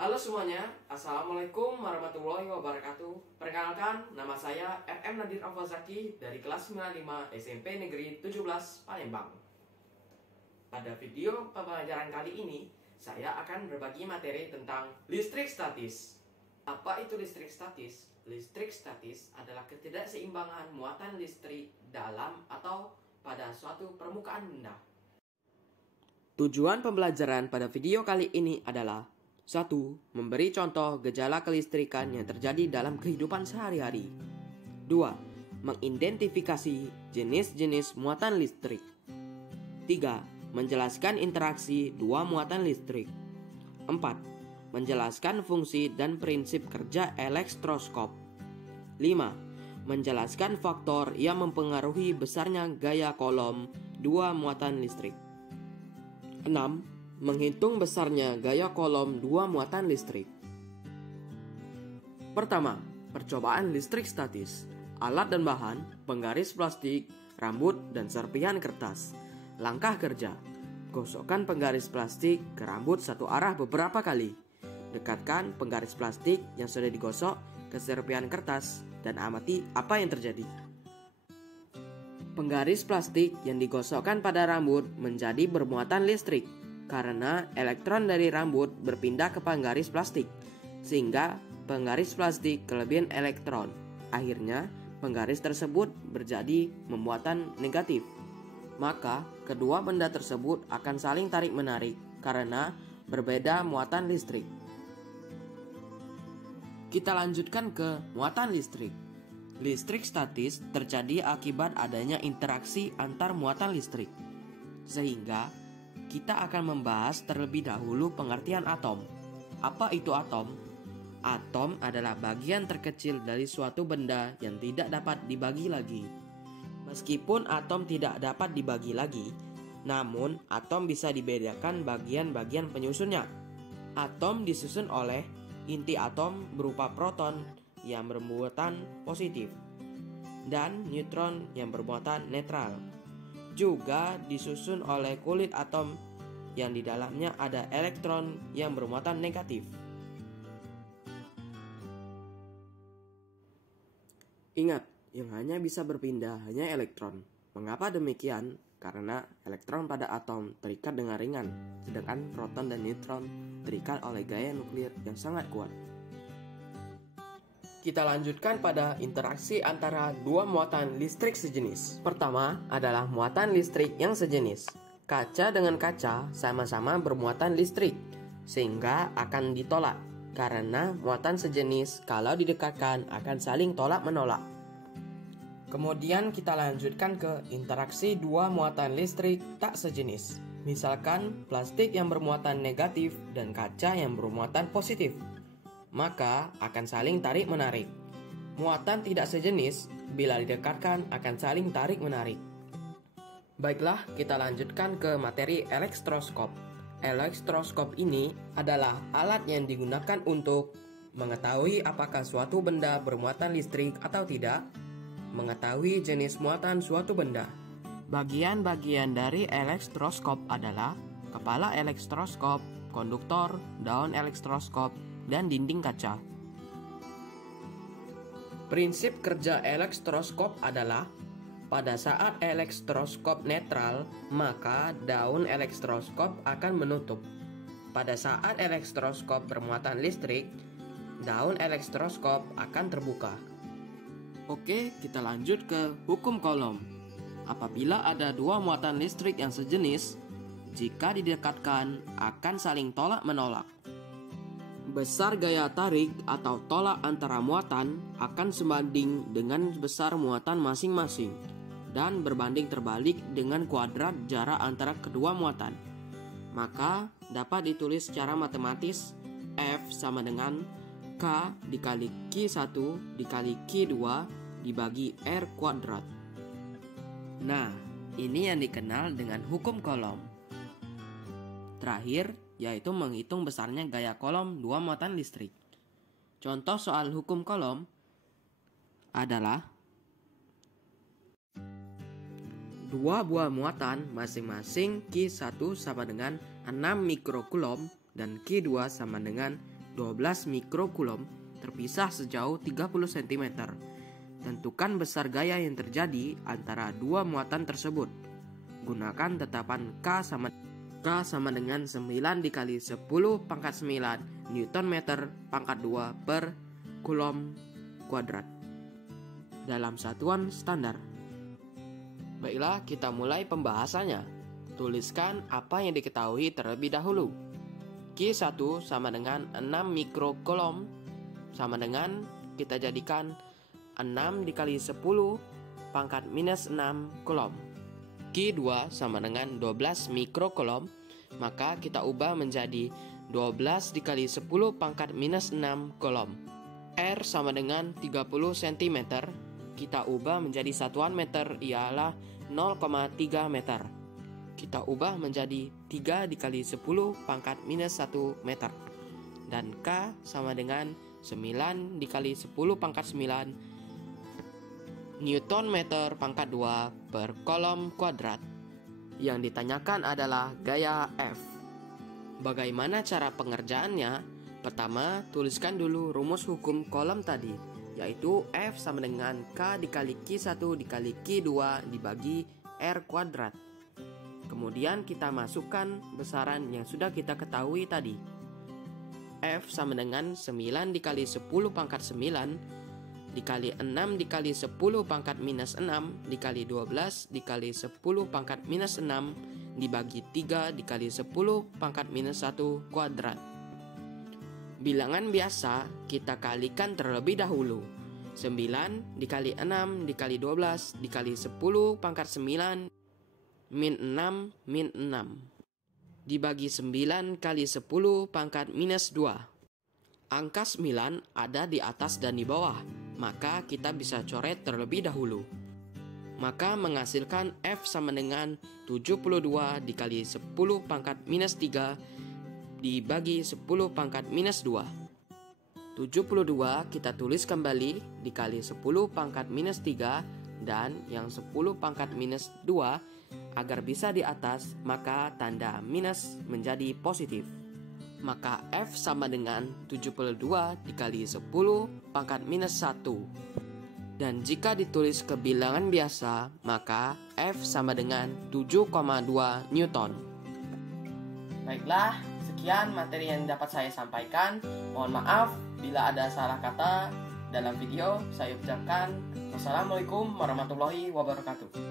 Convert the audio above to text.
Halo semuanya, Assalamualaikum warahmatullahi wabarakatuh. Perkenalkan, nama saya RM Nadir Afwazaki dari kelas 95 SMP Negeri 17 Palembang. Pada video pembelajaran kali ini, saya akan berbagi materi tentang listrik statis. Apa itu listrik statis? Listrik statis adalah ketidakseimbangan muatan listrik dalam atau pada suatu permukaan benda. Tujuan pembelajaran pada video kali ini adalah 1. Memberi contoh gejala kelistrikan yang terjadi dalam kehidupan sehari-hari. 2. Mengidentifikasi jenis-jenis muatan listrik. 3. Menjelaskan interaksi dua muatan listrik. 4. Menjelaskan fungsi dan prinsip kerja elektroskop. 5. Menjelaskan faktor yang mempengaruhi besarnya gaya kolom dua muatan listrik. 6. Menghitung besarnya gaya kolom dua muatan listrik. Pertama, percobaan listrik statis. Alat dan bahan, penggaris plastik, rambut, dan serpihan kertas. Langkah kerja: gosokkan penggaris plastik ke rambut satu arah beberapa kali. Dekatkan penggaris plastik yang sudah digosok ke serpihan kertas dan amati apa yang terjadi. Penggaris plastik yang digosokkan pada rambut menjadi bermuatan listrik karena elektron dari rambut berpindah ke penggaris plastik, sehingga penggaris plastik kelebihan elektron. Akhirnya, penggaris tersebut menjadi memuatan negatif. Maka, kedua benda tersebut akan saling tarik-menarik karena berbeda muatan listrik. Kita lanjutkan ke muatan listrik. Listrik statis terjadi akibat adanya interaksi antar muatan listrik. Sehingga kita akan membahas terlebih dahulu pengertian atom. Apa itu atom? Atom adalah bagian terkecil dari suatu benda yang tidak dapat dibagi lagi. Meskipun atom tidak dapat dibagi lagi, namun atom bisa dibedakan bagian-bagian penyusunnya. Atom disusun oleh inti atom berupa proton yang bermuatan positif dan neutron yang bermuatan netral. Juga disusun oleh kulit atom yang di dalamnya ada elektron yang bermuatan negatif. Ingat, yang hanya bisa berpindah hanya elektron. Mengapa demikian? Karena elektron pada atom terikat dengan ringan, sedangkan proton dan neutron terikat oleh gaya nuklir yang sangat kuat. Kita lanjutkan pada interaksi antara dua muatan listrik sejenis. Pertama adalah muatan listrik yang sejenis. Kaca dengan kaca sama-sama bermuatan listrik, sehingga akan ditolak karena muatan sejenis kalau didekatkan akan saling tolak-menolak. Kemudian kita lanjutkan ke interaksi dua muatan listrik tak sejenis. Misalkan plastik yang bermuatan negatif dan kaca yang bermuatan positif, maka akan saling tarik-menarik. Muatan tidak sejenis bila didekatkan akan saling tarik-menarik. Baiklah, kita lanjutkan ke materi elektroskop. Elektroskop ini adalah alat yang digunakan untuk mengetahui apakah suatu benda bermuatan listrik atau tidak, mengetahui jenis muatan suatu benda. Bagian-bagian dari elektroskop adalah kepala elektroskop, konduktor, daun elektroskop, dan dinding kaca. Prinsip kerja elektroskop adalah pada saat elektroskop netral, maka daun elektroskop akan menutup. Pada saat elektroskop bermuatan listrik, daun elektroskop akan terbuka. Oke, kita lanjut ke hukum Coulomb. Apabila ada dua muatan listrik yang sejenis, jika didekatkan akan saling tolak-menolak. Besar gaya tarik atau tolak antara muatan akan sebanding dengan besar muatan masing-masing dan berbanding terbalik dengan kuadrat jarak antara kedua muatan. Maka dapat ditulis secara matematis F sama dengan K dikali Q1 dikali Q2 dibagi R kuadrat. Nah, ini yang dikenal dengan hukum Coulomb. Terakhir, yaitu menghitung besarnya gaya kolom dua muatan listrik. Contoh soal hukum Coulomb adalah dua buah muatan masing-masing Q1 sama dengan 6 mikrocoulomb dan Q2 sama dengan 12 mikrokulom terpisah sejauh 30 cm. Tentukan besar gaya yang terjadi antara dua muatan tersebut. Gunakan tetapan K sama dengan 9 dikali 10 pangkat 9 Newton meter pangkat 2 per kulom kuadrat dalam satuan standar. Baiklah, kita mulai pembahasannya. Tuliskan apa yang diketahui terlebih dahulu. Q1 sama dengan 6 mikrokulom sama dengan kita jadikan 6 dikali 10 pangkat minus 6 kulom. Q2 sama dengan 12 mikrokulom, maka kita ubah menjadi 12 dikali 10 pangkat minus 6 kulom. R sama dengan 30 cm, kita ubah menjadi satuan meter ialah 0,3 meter. Kita ubah menjadi 3 dikali 10 pangkat minus 1 meter. Dan K sama dengan 9 dikali 10 pangkat 9 Newton meter pangkat 2 per kolom kuadrat. Yang ditanyakan adalah gaya F. Bagaimana cara pengerjaannya? Pertama, tuliskan dulu rumus hukum kolom tadi, yaitu F sama dengan K dikali Q1 dikali Q2 dibagi R kuadrat. Kemudian kita masukkan besaran yang sudah kita ketahui tadi. F sama dengan 9 dikali 10 pangkat 9 dikali 6 dikali 10 pangkat minus 6 dikali 12 dikali 10 pangkat minus 6 dibagi 3 dikali 10 pangkat minus 1 kuadrat. Bilangan biasa kita kalikan terlebih dahulu. 9 dikali 6 dikali 12 dikali 10 pangkat 9 min 6 min 6 dibagi 9 kali 10 pangkat minus 2. Angka 9 ada di atas dan di bawah, maka kita bisa coret terlebih dahulu. Maka menghasilkan F sama dengan 72 dikali 10 pangkat minus 3 dibagi 10 pangkat minus 2. 72 kita tulis kembali dikali 10 pangkat minus 3 dan yang 10 pangkat minus 2 agar bisa di atas, maka tanda minus menjadi positif. Maka F sama dengan 72 dikali 10 pangkat minus 1. Dan jika ditulis ke bilangan biasa, maka F sama dengan 7,2 Newton. Baiklah, sekian materi yang dapat saya sampaikan. Mohon maaf bila ada salah kata dalam video. Saya ucapkan wassalamualaikum warahmatullahi wabarakatuh.